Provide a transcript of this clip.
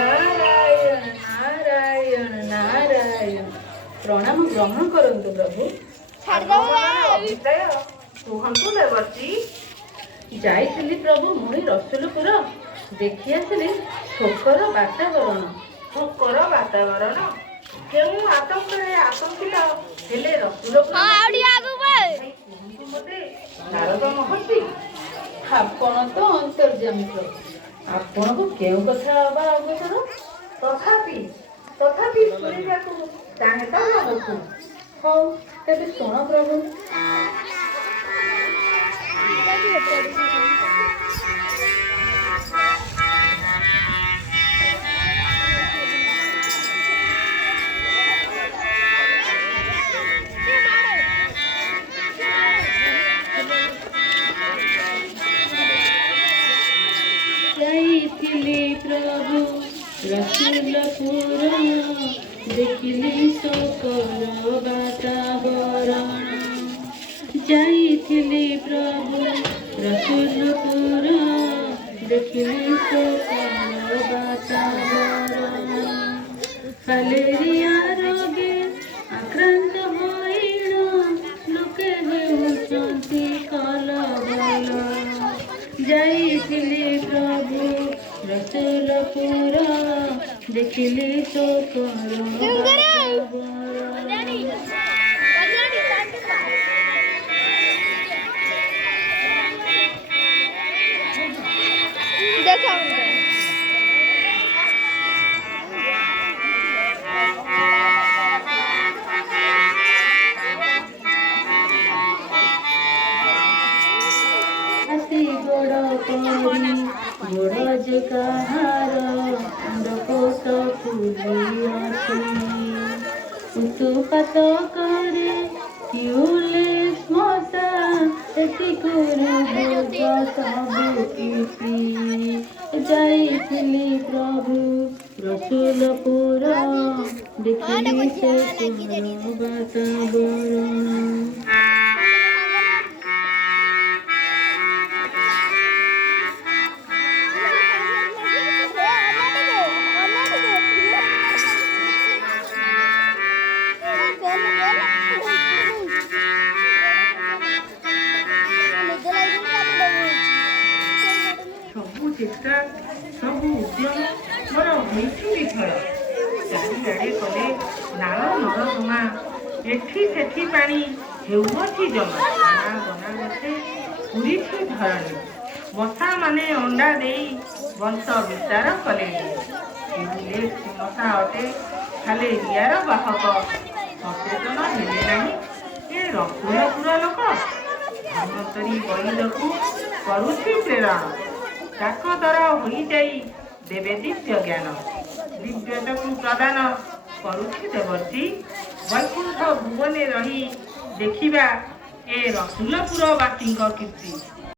नारायण नारायण नारायण प्रणाम ग्रहण करंतु प्रभु। कुहतु देवर्षि जाइथिली प्रभु मुई रसुलपुर देखि आसिली शोकर वातावरण। शोकर वातावरण केउं आतंकरे आतंकित हेले रसुलपुर मते नारद महर्षि आपण तो अंतर्जामी प्रभु आपण को केउ कथा हवा अवसर तथापि तथापि सुनिबाकु चाहे तो हमकु हौ तेबे शुण प्रभु। जाइथिली प्रभु रसुलपुर देखिली शोकर वातावरण। जाइथिली प्रभु रसुलपुर देखिली शोकर वातावरण। फालेरिया रोगे आक्रांत होइण लोके हेउचंती कलबल। जाइथिली प्रभु रसुलपुर देखिली शोकर वातावरण। हाथी गोड़ करी गोड़ जे कहार अंडकोश फुली अछि। उत्पात करे किउले मशा एति कुरु भोग सबु किछि। जाइथिली प्रभु रसुलपुर देखिली शोकर वातावरण। सबु चेष्टा सबु उद्यम मोर होइछि विफल। चारिआडे कले नाଳ ନର୍ଦ୍ଦମା ଏଠି ସେଠି ପାଣି ହେଉଅଛି ଜମା। ନାନା ବନା ଗଛେ ପୁରିଛି ଧରଣୀ ମଶାମାନେ ଅଣ୍ଡା ଦେଇ ବଂଶ ବିସ୍ତାର କଲେଣି। କେଉଁଲେ ମଶା ଅଟେ ଫାଲେରିଆର ବାହକ ସଚେତନ ହେଲେ ନାହିଁ ଏ ରସୁଲପୁର ଲୋକ। ଧନ୍ୱନ୍ତରୀ ବୈଦକୁ କରୁଛି ପ୍ରେରଣ ତାଙ୍କ ଦ୍ୱାରା ହୋଇଯାଇ ଦେବେ ଦିବ୍ୟ ଜ୍ଞାନ। ଦିବ୍ୟତାକୁ ପ୍ରଦାନ କରୁଛି ଦେବର୍ଷି ବୈକୁଣ୍ଠ ଭୁବନେ ରହି ଦେଖିବା ଏ ରସୁଲପୁର ବାସୀଙ୍କ କୀର୍ତ୍ତି।